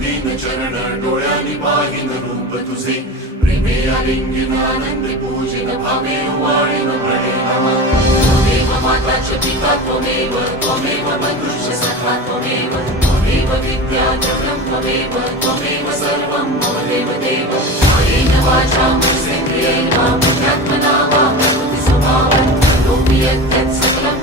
दीन चरण डोळ्यांनी पाहिन रूप तुझे प्रेमे आलिंगन आनंद पूजन भावे वाळीन प्रणय नमः त्वमेव माताच पिता त्वमेव त्वमेव बन्धुश्च सखा त्वमेव त्वमेव विद्या जगतं त्वमेव त्वमेव सर्वं मम देवदेव कायेन वाचा मनसेन्द्रियेण बुद्ध्यात्मना वा प्रकृति स्वभावं करोमि यत् सकलं